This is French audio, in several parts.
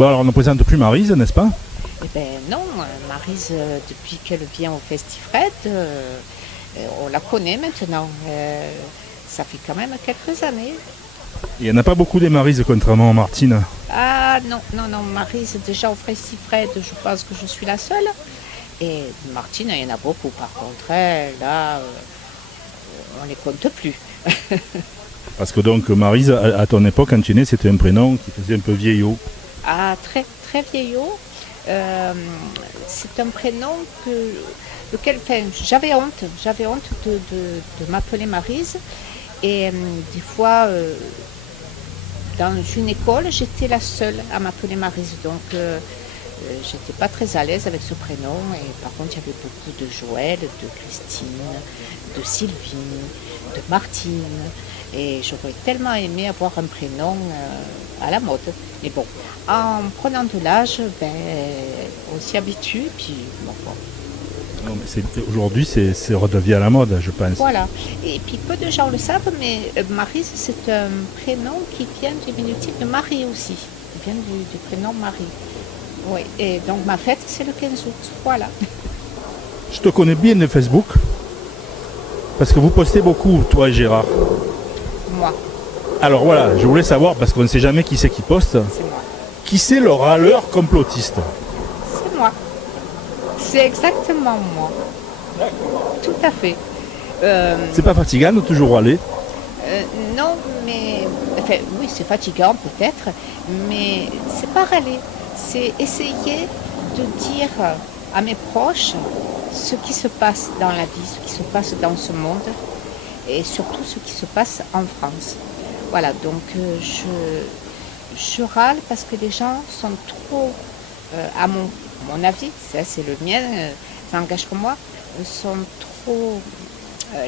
Bon, alors on ne présente plus Maryse, n'est-ce pas? Eh ben non, Maryse, depuis qu'elle vient au Festifred, on la connaît maintenant. Ça fait quand même quelques années. Il n'y en a pas beaucoup des Maryse, contrairement à Martine. Ah non, non, non, Maryse, déjà au Festifred, je pense que je suis la seule. Et Martine, il y en a beaucoup par contre. Là, on les compte plus. Parce que donc Maryse, à ton époque, quand tu es né, c'était un prénom qui faisait un peu vieillot. Ah, très, très vieillot. C'est un prénom enfin, j'avais honte de m'appeler Maryse. Et des fois, dans une école, j'étais la seule à m'appeler Maryse. Donc, j'étais pas très à l'aise avec ce prénom. Et par contre, il y avait beaucoup de Joël, de Christine, de Sylvie, de Martine. Et j'aurais tellement aimé avoir un prénom à la mode. Mais bon, en prenant de l'âge, on s'y habitue. Puis, bon, bon. Non, mais aujourd'hui, c'est redevient à la mode, je pense. Voilà. Et puis peu de gens le savent, mais Maryse, c'est un prénom qui vient du diminutif de Marie aussi. Il vient du prénom Marie. Oui. Et donc ma fête, c'est le 15 août. Voilà. Je te connais bien de Facebook, parce que vous postez beaucoup, toi et Gérard. Moi, Alors voilà, je voulais savoir, parce qu'on ne sait jamais qui c'est qui poste, c'est moi. qui c'est le râleur complotiste? C'est moi. C'est exactement moi. Tout à fait. C'est pas fatigant de toujours râler? Non, mais enfin, oui, c'est fatigant peut-être, mais c'est pas râler. C'est essayer de dire à mes proches ce qui se passe dans la vie, ce qui se passe dans ce monde et surtout ce qui se passe en France. Voilà, donc je râle parce que les gens sont trop, à mon avis, ça c'est le mien, ça engage que moi, sont trop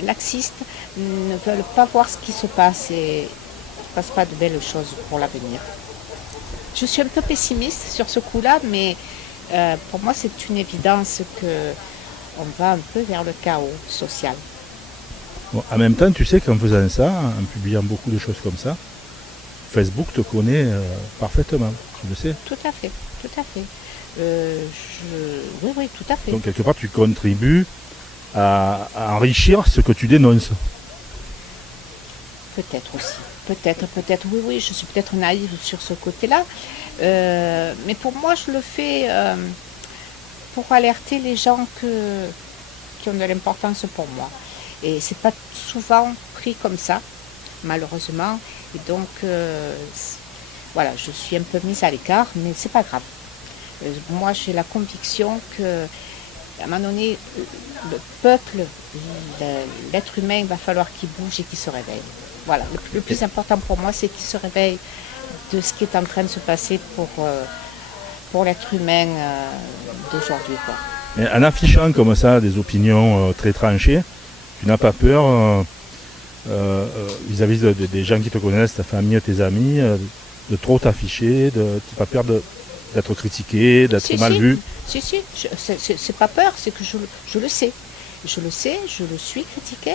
laxistes, ne veulent pas voir ce qui se passe et ne passent pas de belles choses pour l'avenir. Je suis un peu pessimiste sur ce coup-là, mais pour moi c'est une évidence qu'on va un peu vers le chaos social. Bon, en même temps, tu sais qu'en faisant ça, en publiant beaucoup de choses comme ça, Facebook te connaît parfaitement, tu le sais. Tout à fait, tout à fait. Oui, oui, tout à fait. Donc quelque part, tu contribues à enrichir ce que tu dénonces. Peut-être aussi. Peut-être, oui, oui, je suis peut-être naïve sur ce côté-là. Mais pour moi, je le fais pour alerter les gens qui ont de l'importance pour moi. Et c'est pas souvent pris comme ça, malheureusement. Et donc, voilà, je suis un peu mise à l'écart, mais c'est pas grave. Moi, j'ai la conviction que, à un moment donné, le peuple, l'être humain, il va falloir qu'il bouge et qu'il se réveille. Voilà, le plus important pour moi, c'est qu'il se réveille de ce qui est en train de se passer pour l'être humain d'aujourd'hui, quoi. Et en affichant comme ça des opinions très tranchées, tu n'as pas peur vis-à-vis des gens qui te connaissent, ta famille, tes amis, de trop t'afficher, tu n'as pas peur d'être critiqué, d'être mal vu? Si, c'est pas peur, c'est que je le sais. Je le sais, je le suis critiqué.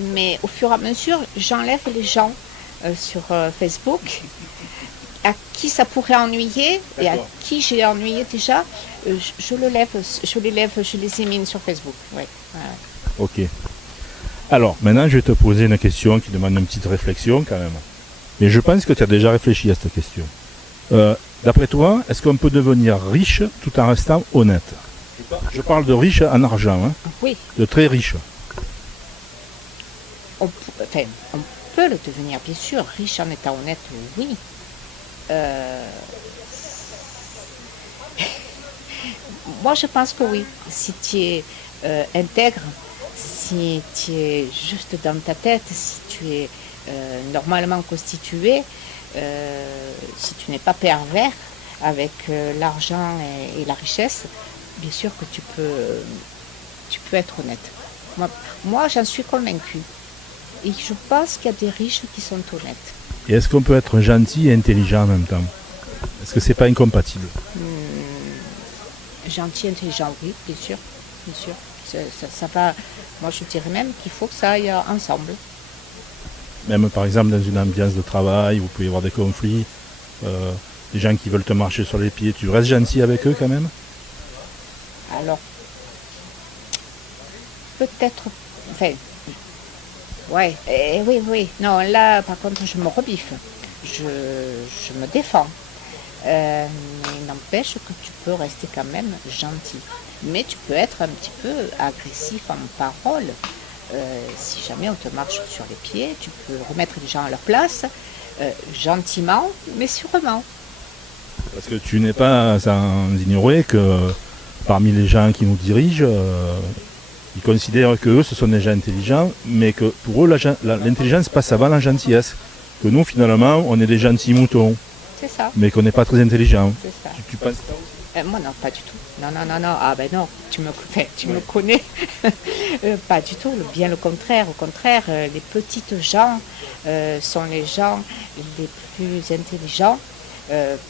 Mais au fur et à mesure, j'enlève les gens sur Facebook à qui ça pourrait ennuyer et à qui j'ai ennuyé déjà. Je les élimine sur Facebook. Ouais. Ok. Alors, maintenant, je vais te poser une question qui demande une petite réflexion quand même. Mais je pense que tu as déjà réfléchi à cette question. D'après toi, est-ce qu'on peut devenir riche tout en restant honnête? Je parle de riche en argent, hein, Oui. de très riche. On peut le devenir, bien sûr, riche en étant honnête, oui. Moi, je pense que oui. Si tu es intègre, si tu es juste dans ta tête, si tu es normalement constitué, si tu n'es pas pervers avec l'argent et la richesse, bien sûr que tu peux être honnête. Moi j'en suis convaincue. Et je pense qu'il y a des riches qui sont honnêtes. Et est-ce qu'on peut être gentil et intelligent en même temps? Est-ce que c'est pas incompatible? Gentil, intelligent, oui, bien sûr. Bien sûr. Ça va. Moi je dirais même qu'il faut que ça aille ensemble. Même par exemple dans une ambiance de travail, vous pouvez avoir des conflits. des gens qui veulent te marcher sur les pieds, tu restes gentil avec eux quand même? Alors, peut-être, enfin, ouais, oui, oui, non, là, par contre, je me rebiffe, je me défends. Mais il n'empêche que tu peux rester quand même gentil. Mais tu peux être un petit peu agressif en parole. Si jamais on te marche sur les pieds, tu peux remettre les gens à leur place, gentiment, mais sûrement. Parce que tu n'es pas sans ignorer que parmi les gens qui nous dirigent, ils considèrent qu'eux, ce sont des gens intelligents, mais que pour eux, l'intelligence passe avant la gentillesse. Que nous, finalement, on est des gentils moutons, C'est ça, mais qu'on n'est pas très intelligents. c'est ça. Tu penses ça aussi? Moi, non, pas du tout. Non, non, non, non. Ah ben non, tu me connais. Pas du tout, bien le contraire. Au contraire, les petites gens sont les gens les plus intelligents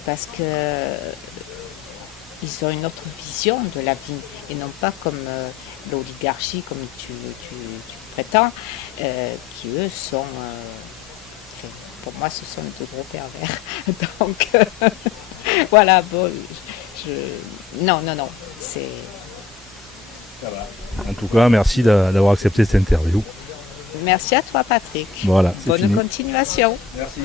parce que ils ont une autre vision de la vie et non pas comme l'oligarchie, comme tu prétends, qui eux sont, enfin, pour moi, ce sont de gros pervers. Donc, voilà, bon, non, non, non, c'est... En tout cas, merci d'avoir accepté cette interview. Merci à toi, Patrick. Voilà, c'est Bonne fini. continuation. Merci.